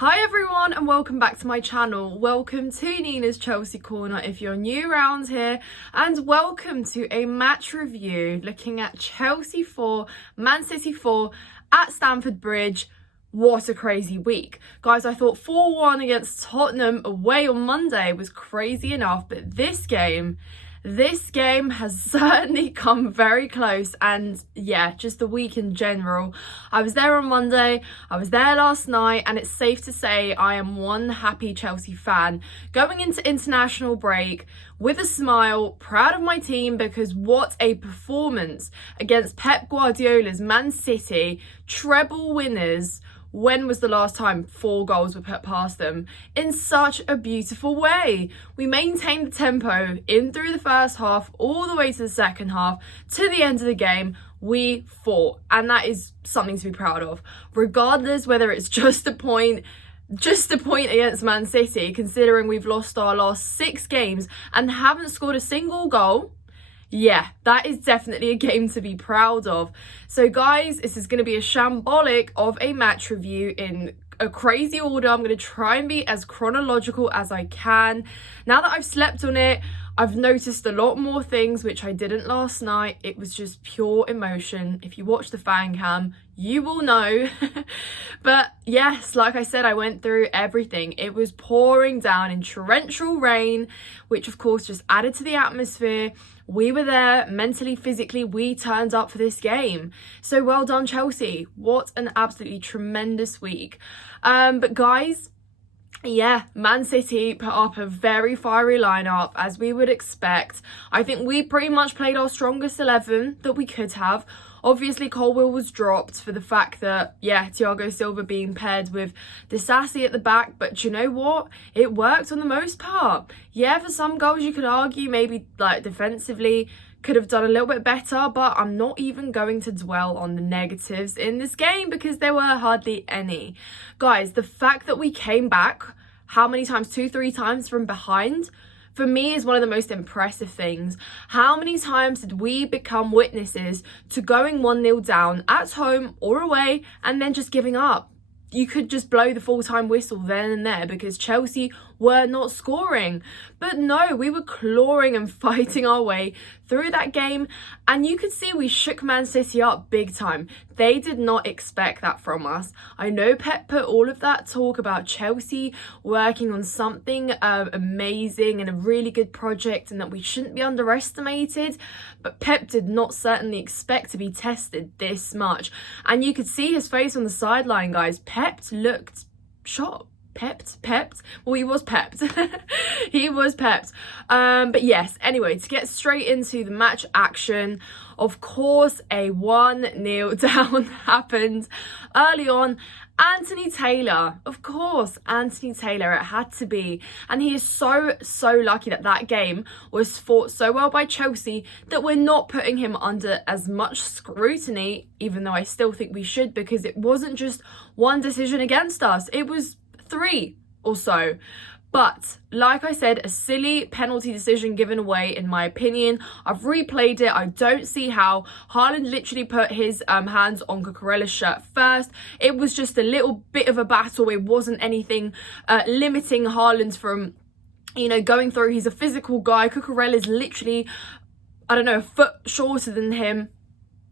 Hi everyone and welcome back to my channel. Welcome to Nina's Chelsea Corner if you're new around here, and welcome to a match review looking at Chelsea 4, Man City 4 at Stamford Bridge. What a crazy week. Guys, I thought 4-1 against Tottenham away on Monday was crazy enough, but this game has certainly come very close. And yeah, just the week in general. I was there on Monday, I was there last night, and it's safe to say I am one happy Chelsea fan going into international break with a smile, proud of my team, because what a performance against Pep Guardiola's Man City, treble winners. When was the last time 4 goals were put past them in such a beautiful way? We maintained the tempo in through the first half, all the way to the second half, to the end of the game. We fought, and that is something to be proud of, regardless whether it's just a point against Man City, considering we've lost our last 6 games and haven't scored a single goal. Yeah, that is definitely a game to be proud of. So guys, this is going to be a shambolic of a match review in a crazy order. I'm going to try and be as chronological as I can. Now that I've slept on it, I've noticed a lot more things which I didn't last night. It was just pure emotion. If you watch the fan cam, you will know. But yes, like I said, I went through everything. It was pouring down in torrential rain, which of course just added to the atmosphere. We were there mentally, physically, we turned up for this game. So well done, Chelsea. What an absolutely tremendous week. But guys, yeah, Man City put up a very fiery lineup, as we would expect. I think we pretty much played our strongest 11 that we could have. Obviously, Colwill was dropped for the fact that, yeah, Thiago Silva being paired with Disasi at the back. But you know what? It worked on the most part. Yeah, for some goals you could argue maybe like defensively could have done a little bit better, but I'm not even going to dwell on the negatives in this game because there were hardly any. Guys, the fact that we came back, how many times? 2-3 times from behind, for me is one of the most impressive things. How many times did we become witnesses to going 1-0 down at home or away and then just giving up? You could just blow the full-time whistle then and there because Chelsea were not scoring. But no, we were clawing and fighting our way through that game, and you could see we shook Man City up big time. They did not expect that from us. I know Pep put all of that talk about Chelsea working on something amazing and a really good project and that we shouldn't be underestimated, but Pep did not certainly expect to be tested this much. And you could see his face on the sideline, guys. Pep looked shocked. Pepped. Well, he was pepped. He was pepped. But yes, anyway, to get straight into the match action, of course, a 1-0 down happened early on. Anthony Taylor, of course, Anthony Taylor, it had to be. And he is so lucky that that game was fought so well by Chelsea that we're not putting him under as much scrutiny, even though I still think we should, because it wasn't just one decision against us. It was 3 or so. But like I said, a silly penalty decision given away, in my opinion. I've replayed it. I don't see how. Haaland literally put his hands on Cucurella's shirt first. It was just a little bit of a battle. It wasn't anything limiting Haaland from, you know, going through. He's a physical guy. Cucurella's literally, I don't know, a foot shorter than him.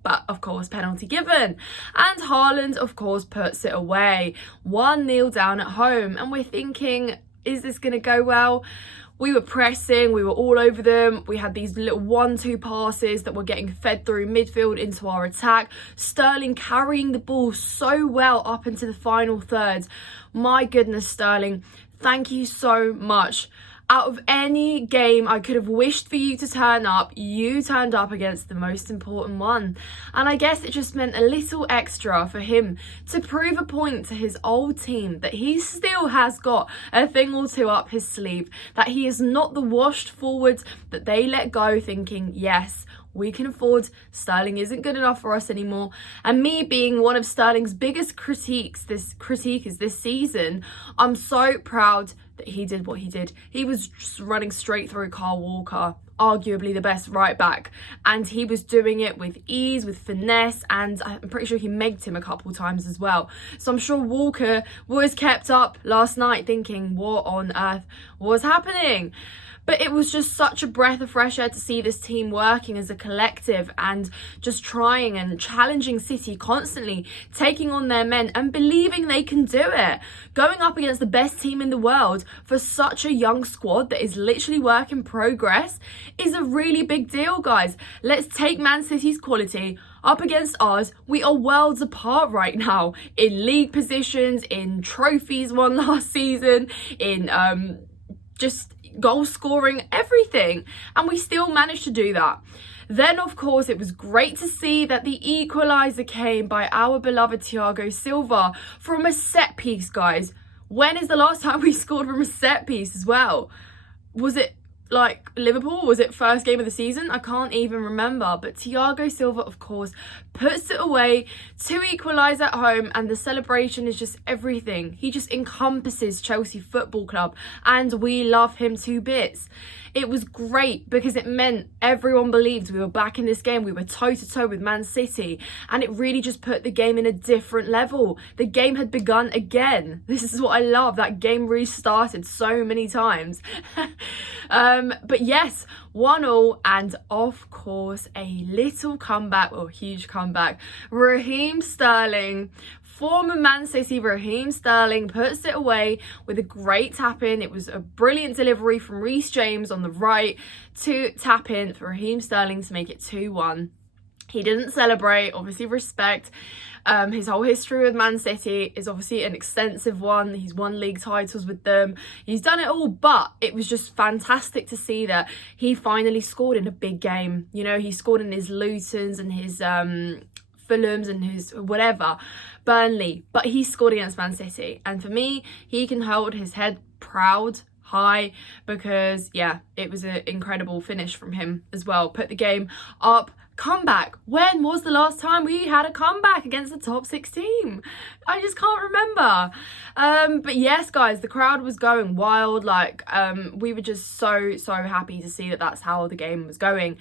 But of course, penalty given. And Haaland, of course, puts it away. 1-0 down at home. And we're thinking, is this going to go well? We were pressing, we were all over them. We had these little 1-2 passes that were getting fed through midfield into our attack. Sterling carrying the ball so well up into the final third. My goodness, Sterling, thank you so much. Out of any game I could have wished for you to turn up, you turned up against the most important one. And I guess it just meant a little extra for him to prove a point to his old team that he still has got a thing or two up his sleeve, that he is not the washed forward that they let go thinking, yes, we can afford. Sterling isn't good enough for us anymore. And me being one of Sterling's biggest critiques this season, I'm so proud that he did what he did. He was just running straight through Kyle Walker, arguably the best right back, and he was doing it with ease, with finesse, and I'm pretty sure he megged him a couple times as well. So I'm sure Walker was kept up last night thinking, what on earth was happening? But it was just such a breath of fresh air to see this team working as a collective and just trying and challenging City constantly, taking on their men and believing they can do it. Going up against the best team in the world for such a young squad that is literally work in progress is a really big deal, guys. Let's take Man City's quality up against ours. We are worlds apart right now in league positions, in trophies won last season, in just goal scoring, everything, and we still managed to do that. Then of course it was great to see that the equaliser came by our beloved Thiago Silva from a set piece, guys. When is the last time we scored from a set piece as well? Was it like Liverpool? Was it first game of the season? I can't even remember. But Thiago Silva, of course, puts it away to equalise at home, and the celebration is just everything. He just encompasses Chelsea Football Club, and we love him to bits. It was great because it meant everyone believed we were back in this game. We were toe-to-toe with Man City, and it really just put the game in a different level. The game had begun again. This is what I love. That game restarted so many times. But yes, 1-1, and of course a little comeback, or huge comeback. Raheem Sterling, former Man City Raheem Sterling, puts it away with a great tap in. It was a brilliant delivery from Reece James on the right to tap in for Raheem Sterling to make it 2-1. He didn't celebrate, obviously respect. His whole history with Man City is obviously an extensive one. He's won league titles with them. He's done it all, but it was just fantastic to see that he finally scored in a big game. You know, he scored in his Lutons and his Fulhams and his whatever, Burnley, but he scored against Man City. And for me, he can hold his head proud high because, yeah, it was an incredible finish from him as well. Put the game up. Comeback. When was the last time we had a comeback against the top 6 team? I just can't remember. But yes, guys, the crowd was going wild. Like, we were just so happy to see that that's how the game was going.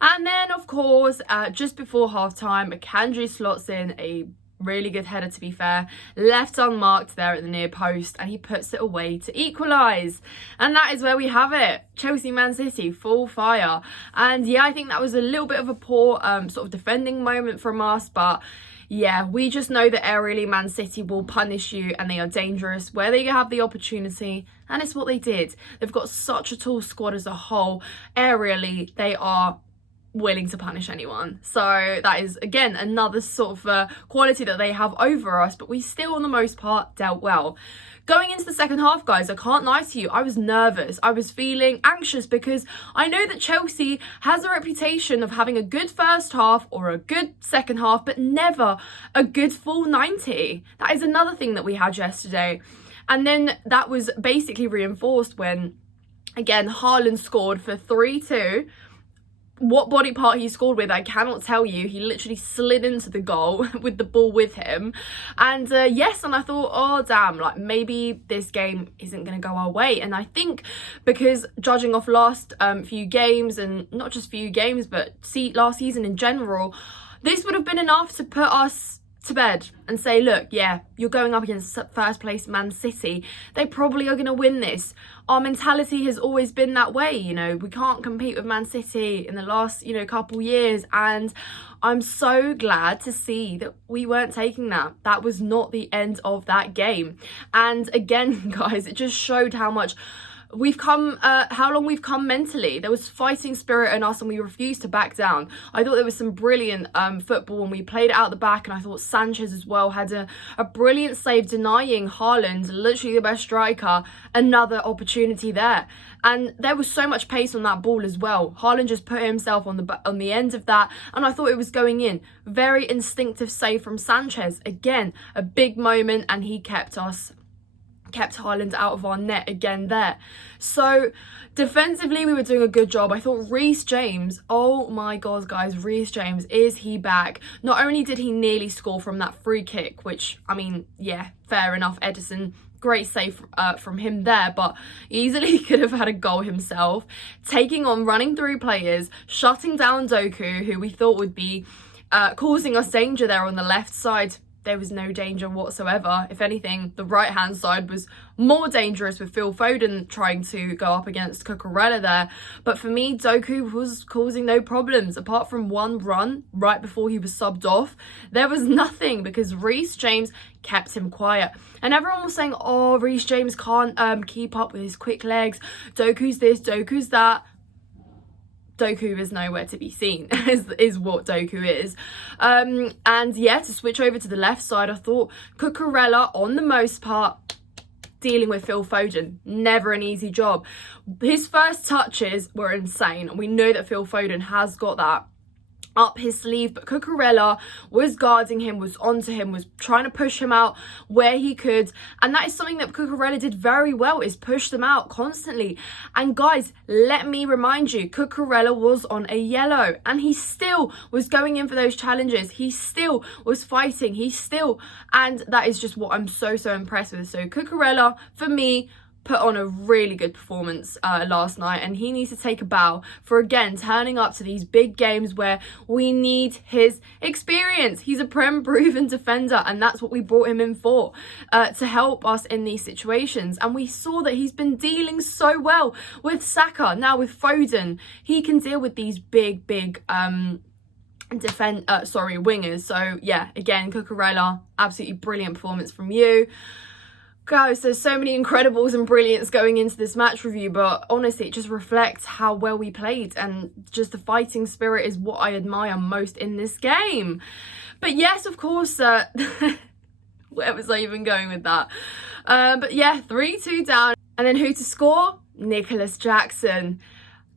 And then, of course, just before half-time, Akanji slots in a really good header, to be fair, left unmarked there at the near post, and he puts it away to equalise. And that is where we have it. Chelsea Man City, full fire. And yeah, I think that was a little bit of a poor sort of defending moment from us, but yeah, we just know that aerially Man City will punish you, and they are dangerous where they have the opportunity, and it's what they did. They've got such a tall squad as a whole. Aerially, they are willing to punish anyone. So that is, again, another sort of quality that they have over us, but we still, on the most part, dealt well. Going into the second half, guys, I can't lie to you, I was nervous. I was feeling anxious because I know that Chelsea has a reputation of having a good first half or a good second half, but never a good full 90. That is another thing that we had yesterday. And then that was basically reinforced when, again, Haaland scored for 3-2. What body part he scored with, I cannot tell you. He literally slid into the goal with the ball with him. And yes, and I thought, oh damn, like maybe this game isn't going to go our way. And I think because judging off last few games, and not just few games, but last season in general, this would have been enough to put us to bed and say, look, yeah, you're going up against first place Man City. They probably are going to win this. Our mentality has always been that way. You know, we can't compete with Man City in the last, couple years. And I'm so glad to see that we weren't taking that. That was not the end of that game. And again, guys, it just showed how much we've come, how long we've come mentally. There was fighting spirit in us, and we refused to back down. I thought there was some brilliant football when we played it out the back, and I thought Sanchez as well had a brilliant save denying Haaland, literally the best striker, another opportunity there. And there was so much pace on that ball as well. Haaland just put himself on the end of that, and I thought it was going in. Very instinctive save from Sanchez. Again, a big moment, and he kept us kept Haaland out of our net again there. So defensively, we were doing a good job. I thought Reece James, oh my God, guys, Reece James, is he back? Not only did he nearly score from that free kick, which, I mean, yeah, fair enough, Edison, great save from him there, but easily could have had a goal himself. Taking on, running through players, shutting down Doku, who we thought would be causing us danger there on the left side. There was no danger whatsoever. If anything, the right-hand side was more dangerous with Phil Foden trying to go up against Cucurella there. But for me, Doku was causing no problems. Apart from one run right before he was subbed off, there was nothing because Reece James kept him quiet. And everyone was saying, oh, Reece James can't keep up with his quick legs. Doku's this, Doku's that. Doku is nowhere to be seen, is what Doku is. And yeah, to switch over to the left side, I thought Cucurella, on the most part, dealing with Phil Foden, never an easy job. His first touches were insane. We know that Phil Foden has got that up his sleeve, but Cucurella was guarding him, was onto him, was trying to push him out where he could, and that is something that Cucurella did very well, is push them out constantly. And guys, let me remind you, Cucurella was on a yellow and he still was going in for those challenges, he still was fighting, and that is just what I'm so impressed with. So Cucurella, for me, put on a really good performance last night, and he needs to take a bow for again turning up to these big games where we need his experience. He's a Prem proven defender, and that's what we brought him in for, to help us in these situations. And we saw that he's been dealing so well with Saka. Now with Foden, he can deal with these big wingers. So yeah, again, Cucurella, absolutely brilliant performance from you. Guys, there's so many incredibles and brilliance going into this match review, but honestly, it just reflects how well we played, and just the fighting spirit is what I admire most in this game. But yes, of course, where was I even going with that? But yeah, 3-2 down. And then who to score? Nicholas Jackson.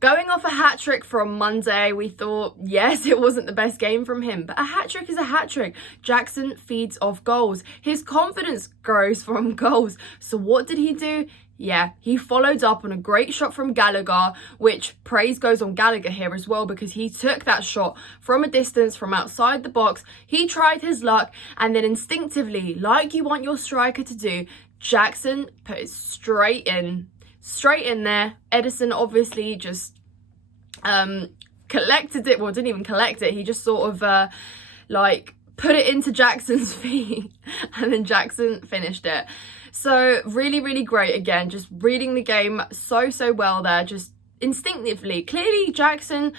Going off a hat-trick from Monday, we thought, yes, it wasn't the best game from him, but a hat-trick is a hat-trick. Jackson feeds off goals. His confidence grows from goals. So what did he do? Yeah, he followed up on a great shot from Gallagher, which praise goes on Gallagher here as well, because he took that shot from a distance, from outside the box. He tried his luck, and then instinctively, like you want your striker to do, Jackson put it straight in there. Edison obviously just collected it. Well, didn't even collect it. He just sort of like put it into Jackson's feet, and then Jackson finished it. So really great. Again, just reading the game so well there, just instinctively. Clearly Jackson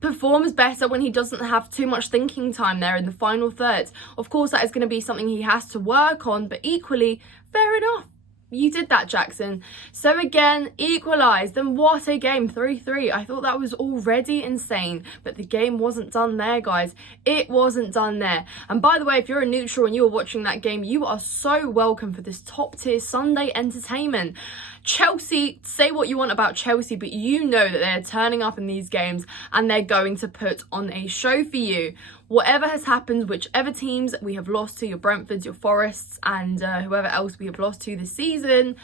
performs better when he doesn't have too much thinking time there in the final third. Of course, that is going to be something he has to work on, but equally, fair enough. You did that, Jackson. So again, equalised, and what a game, 3-3. I thought that was already insane, but the game wasn't done there, guys. It wasn't done there. And by the way, if you're a neutral and you were watching that game, you are so welcome for this top-tier Sunday entertainment. Chelsea, say what you want about Chelsea, but you know that they're turning up in these games and they're going to put on a show for you. Whatever has happened, whichever teams we have lost to, your Brentfords, your Forests, and whoever else we have lost to this season,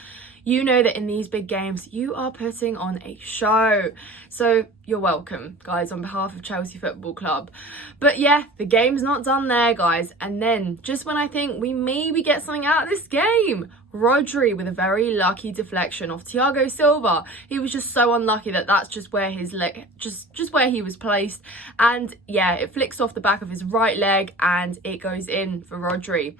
you know that in these big games, you are putting on a show. So you're welcome, guys, on behalf of Chelsea Football Club. But yeah, the game's not done there, guys. And then, just when I think we maybe get something out of this game, Rodri with a very lucky deflection off Thiago Silva. He was just so unlucky that that's just where his leg, just where he was placed. And yeah, it flicks off the back of his right leg and it goes in for Rodri.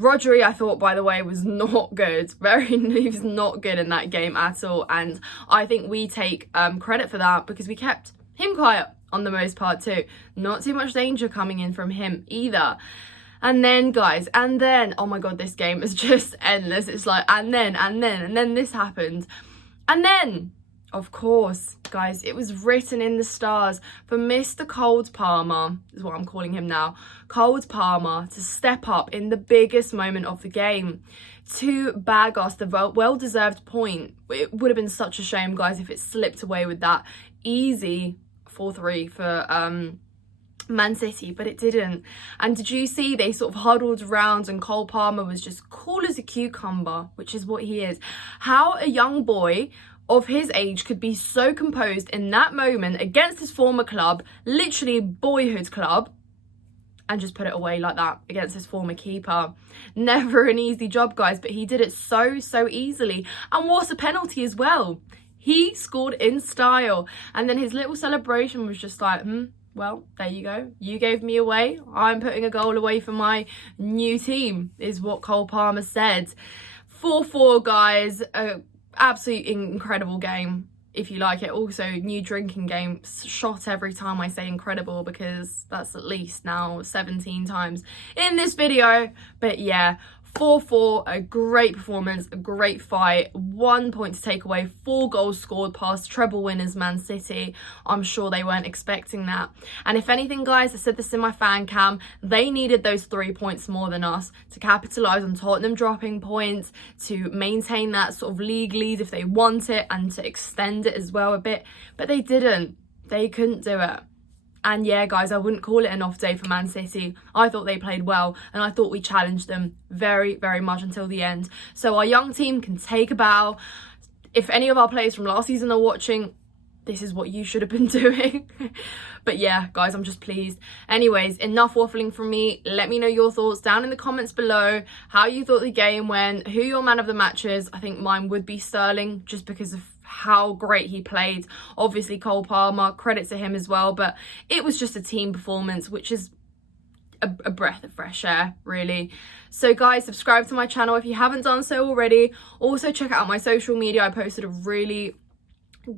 Rodri, I thought, by the way, was not good. He was not good in that game at all. And I think we take credit for that because we kept him quiet on the most part too. Not too much danger coming in from him either. And then, guys, oh my God, this game is just endless. It's like, and then this happened. And then, of course, guys, it was written in the stars for Mr. Cold Palmer, is what I'm calling him now, Cold Palmer, to step up in the biggest moment of the game to bag us the well-deserved point. It would have been such a shame, guys, if it slipped away with that easy 4-3 for Man City, but it didn't. And did you see they sort of huddled around and Cole Palmer was just cool as a cucumber, which is what he is. How a young boy of his age could be so composed in that moment against his former club, literally boyhood club, and just put it away like that against his former keeper. Never an easy job, guys, but he did it so easily. And what's a penalty as well? He scored in style. And then his little celebration was just like, well, there you go. You gave me away. I'm putting a goal away for my new team, is what Cole Palmer said. 4-4, guys. Absolutely incredible game, if you like it. Also, new drinking game. Shot every time I say incredible, because that's at least now 17 times in this video. But yeah, 4-4, a great performance, a great fight, 1 point to take away, 4 goals scored past treble winners Man City. I'm sure they weren't expecting that. And if anything, guys, I said this in my fan cam, they needed those 3 points more than us to capitalise on Tottenham dropping points, to maintain that sort of league lead if they want it, and to extend it as well a bit. But they didn't. They couldn't do it. And yeah, guys, I wouldn't call it an off day for Man City. I thought they played well, and I thought we challenged them very much until the end. So our young team can take a bow. If any of our players from last season are watching, this is what you should have been doing. But yeah, guys, I'm just pleased. Anyways, enough waffling from me. Let me know your thoughts down in the comments below, how you thought the game went, who your man of the match is. I think mine would be Sterling, just because of how great he played. Obviously Cole Palmer, credit to him as well, but it was just a team performance, which is a breath of fresh air, really. So guys, subscribe to my channel if you haven't done so already. Also check out my social media. I posted a really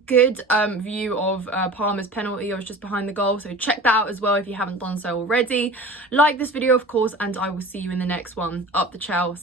good view of Palmer's penalty. I was just behind the goal, so check that out as well if you haven't done so already. Like this video, of course, and I will see you in the next one. Up the Chelsea.